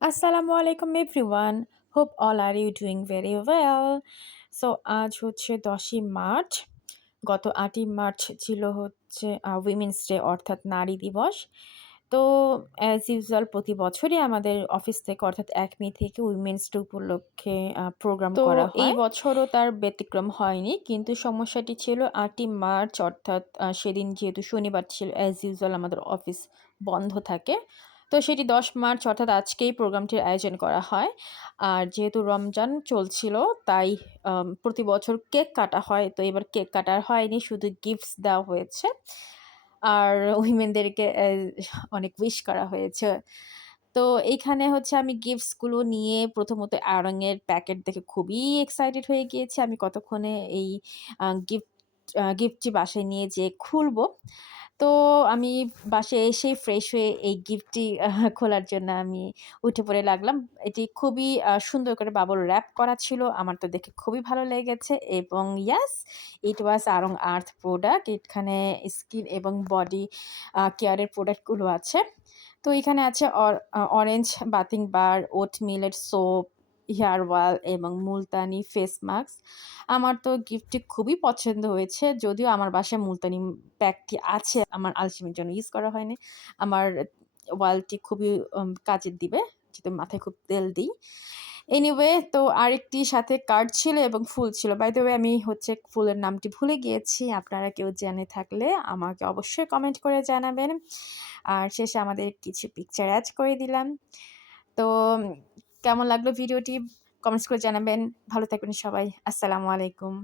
আসসালামু আলাইকুম everyone. Hope all are you doing very well. So আজ হচ্ছে ১০ই মার্চ। গত ৮ই মার্চ ছিল হচ্ছে উইমেনস ডে অর্থাৎ নারী দিবস। তো অ্যাজ ইউজুয়াল প্রতি বছরই আমাদের অফিস থেকে অর্থাৎ ১ মে থেকে উইমেনস ডে উপলক্ষে প্রোগ্রাম তো করা এই হয়। বছরও তার ব্যতিক্রম হয়নি। কিন্তু সমস্যাটি ছিল ৮ই মার্চ অর্থাৎ সেদিন যেহেতু শনিবার ছিল অ্যাজ ইউজুয়াল আমাদের অফিস বন্ধ থাকে। তো সেটি ১০ মার্চ অর্থাৎ আজকেই প্রোগ্রামটির আয়োজন করা হয়। আর যেহেতু রমজান চলছিল তাই প্রতি বছর কেক কাটা হয়। তো এবার কেক কাটা আর হয়নি, শুধু গিফটস দেওয়া হয়েছে। আর উইমেনদেরকে অনেক উইশ করা হয়েছে। তো এইখানে হচ্ছে আমি গিফটস গুলো নিয়ে প্রথমত আড়ং এর প্যাকেট দেখে খুবই এক্সাইটেড হয়ে গিয়েছি। আমি কতক্ষণে এই গিফটটি বাসায় নিয়ে যেয়ে খুলবো। তো আমি বাসায় এসেই ফ্রেশ হয়ে এই গিফটটি খোলার জন্য আমি উঠে পড়ে লাগলাম। এটি খুবই সুন্দর করে বাবল র‍্যাপ করা ছিল। আমার তো দেখে খুবই ভালো লেগেছে এবং ইয়েস, ইট ওয়াজ আড়ং আর্থ প্রোডাক্ট। এখানে স্কিন এবং বডি কেয়ার এর প্রোডাক্ট গুলো আছে। তো এখানে আছে অরেঞ্জ বাথিং বার, ওট মিলের সোপ, হেয়ার অয়েল এবং মুলতানি ফেস মাস্ক। আমার তো গিফটটি খুবই পছন্দ হয়েছে। যদিও আমার বাসায় মুলতানি প্যাকটি আছে, আমার আলসেমির জন্য ইউজ করা হয়নি। আমার অয়েলটি খুবই কাজে দিবে, যেহেতু মাথায় খুব তেল দিই। এনিওয়ে, তো আরেকটি সাথে কার্ড ছিল এবং ফুল ছিল। বাই দ্য ওয়ে আমি হচ্ছে ফুলের নামটি ভুলে গিয়েছি। আপনারা কেউ জেনে থাকলে আমাকে অবশ্যই কমেন্ট করে জানাবেন। আর শেষে আমাদের কিছু পিকচার অ্যাড করে দিলাম। তো কেমন লাগলো ভিডিওটি কমেন্টস করে জানাবেন। ভালো থাকবেন সবাই। আসসালামু আলাইকুম।